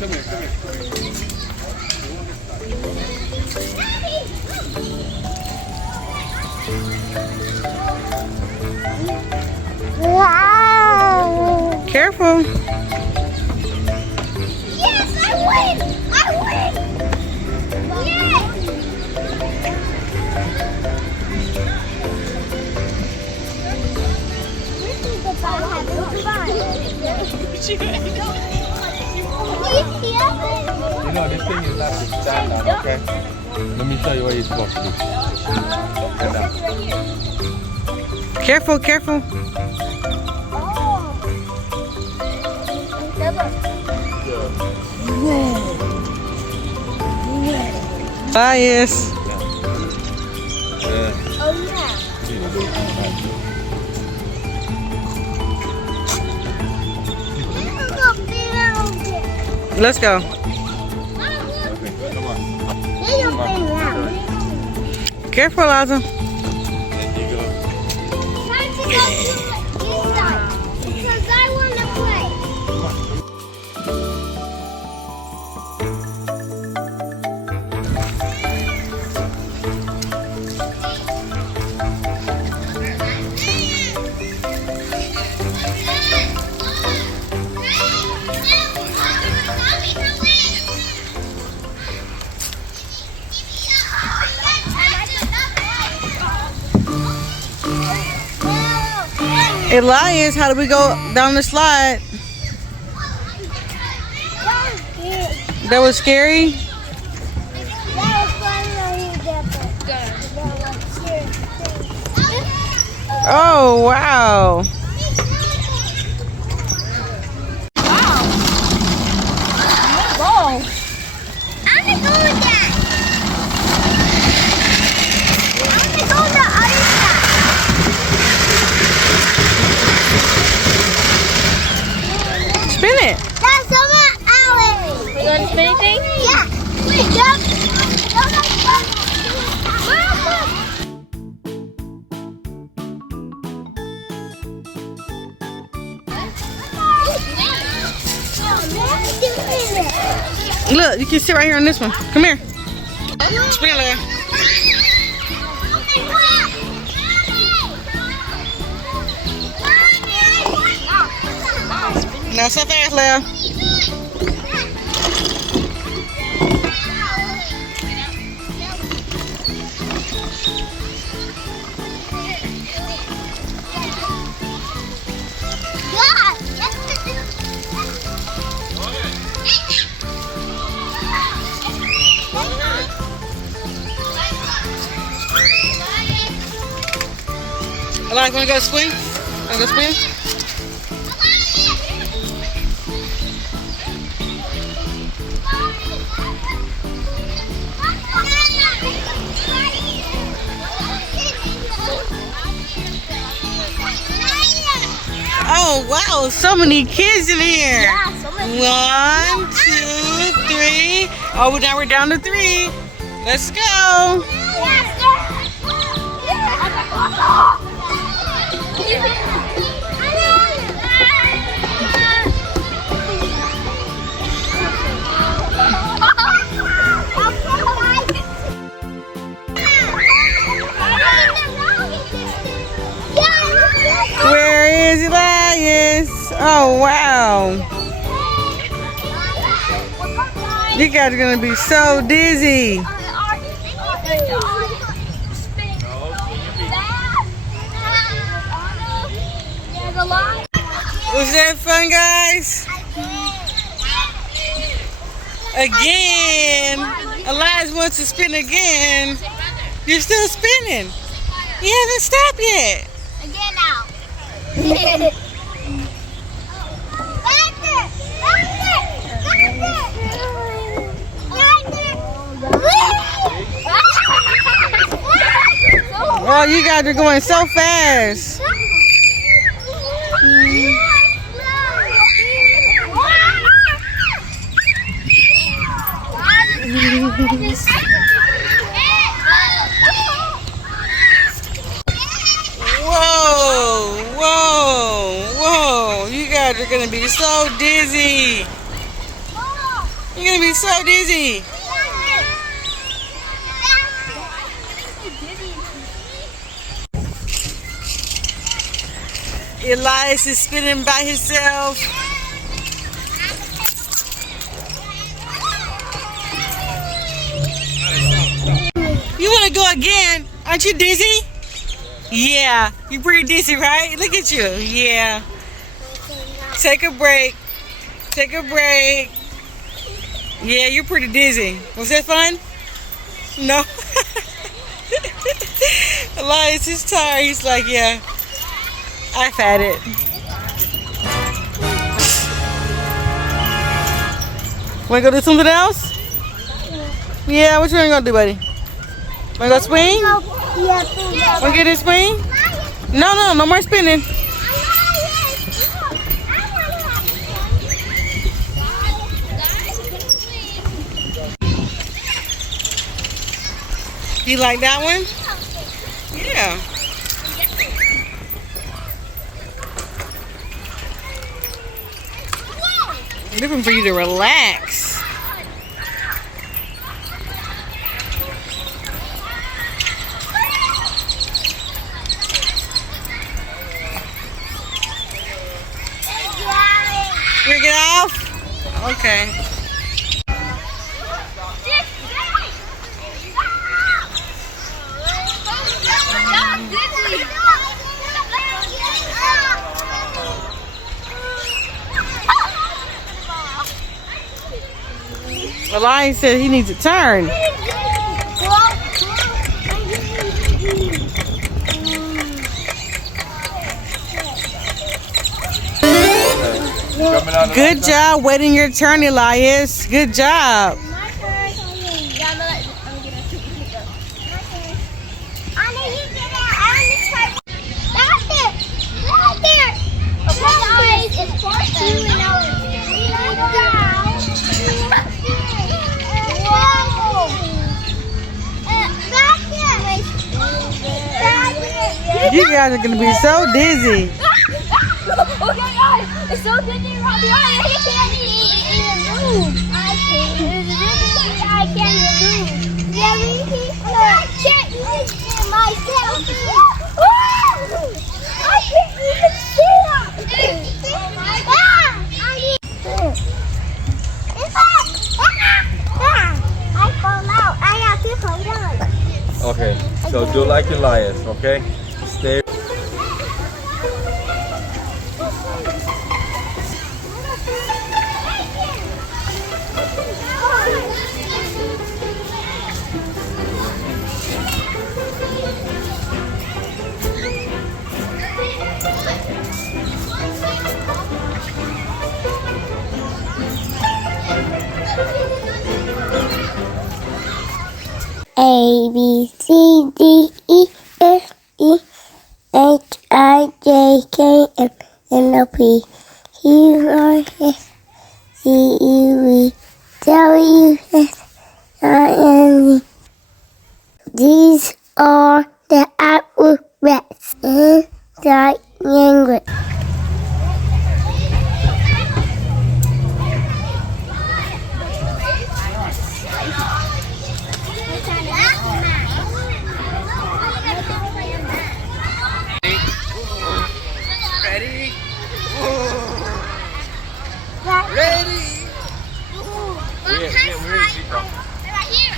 come here, come here. Wow. Careful. Yes, I win. I win. Yes. You know, this thing is not to stand on, okay? Let me show you what you're supposed to do. Get down. Careful, careful. Elias. Yeah. Oh yeah. Let's go. Okay, come on. Careful, Eliza. There you go. Time to go to this side because I want to play. Elias, how do we go down the slide? That was scary? Oh, wow. Spin it. That's over Alex. You want to spin anything? Yeah. Wait, jump. Look, you can sit right here on this one. Come here. Spin it, Leia. No, so fast, Leia. Elias, wanna go swing? Wanna go swing? Oh wow, so many kids in here. Yeah, so many. 1, 2, 3. Oh, now we're down to 3. Let's go. Where is Elias? Oh wow. You guys are gonna be so dizzy. Was that fun, guys? Again. Elias wants to spin again. You're still spinning. You haven't stopped yet. Again now. Oh, you guys are going so fast. Whoa, whoa, whoa. You guys are going to be so dizzy. You're gonna be so dizzy. Elias is spinning by himself. You want to go again? Aren't you dizzy? Yeah, you're pretty dizzy, right? Look at you. Yeah. Take a break. Take a break. Yeah, you're pretty dizzy. Was that fun? No? Elias is tired. He's like, yeah, I've had it. Want to go do something else? Yeah, what you gonna do, buddy? Wanna go swing? Wanna get this swing? No more spinning. You like that one? Yeah. Looking for you to relax. You get off? Okay. Elias said he needs a turn. Good job waiting your turn, Elias. Good job. You guys are gonna be so dizzy. It's so dizzy right behind. I can't even move. I can't even move. Yeah, we can't even see myself. I can't even see it. I fall out. I have to fall down. Okay, so do like Elias, okay? Stay. A B C D E F E H I J K L M N P Q R S T U V W X Y and Z. These are the alphabets in the language. Ready? Ready? Where is he from? Right here.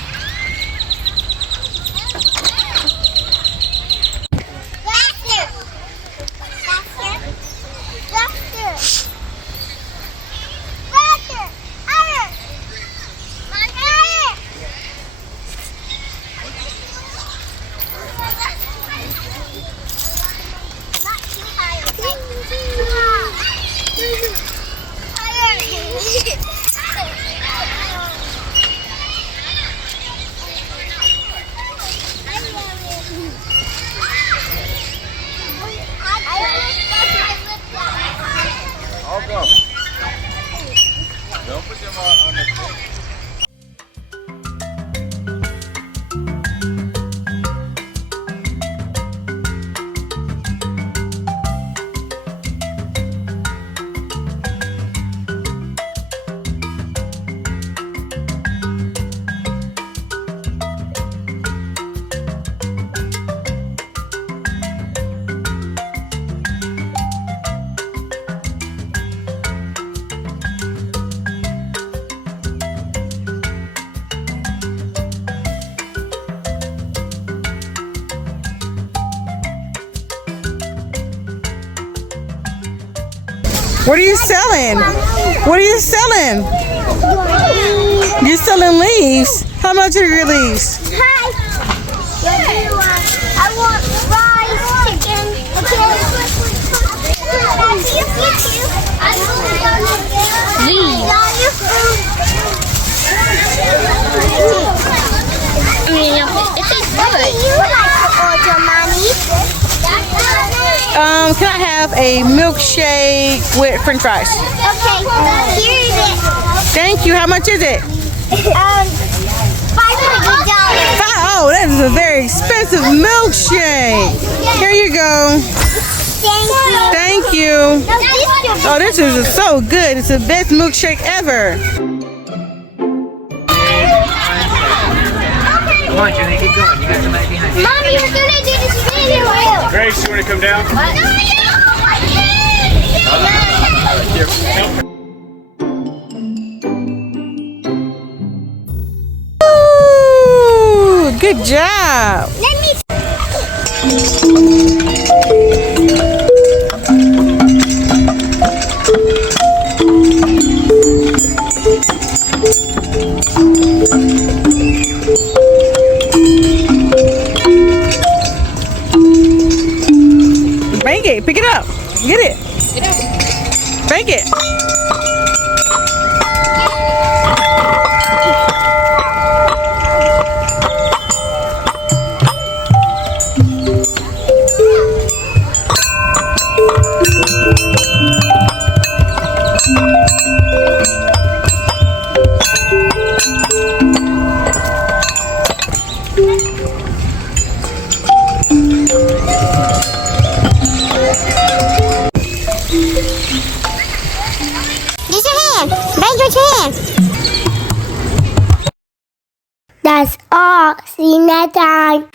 That's it. That's it. What are you selling? What are you selling? You're selling leaves. How much are your leaves? Hi. What do you want? I want rice, chicken, Can I have a milkshake with French fries? Okay, here is it. Thank you. How much is it? $500. Oh, that is a very expensive milkshake. Here you go. Thank you. Thank you. Oh, this is so good. It's the best milkshake ever. Come on, Julie, keep going. You got somebody behind you. Mommy, we're gonna do this video. Grace, you want to come down? Ooh, good job. Let me. Bank it. Pick it up. Get it. Bank it. Use your hand. Bang with your hand. That's all. See you next time.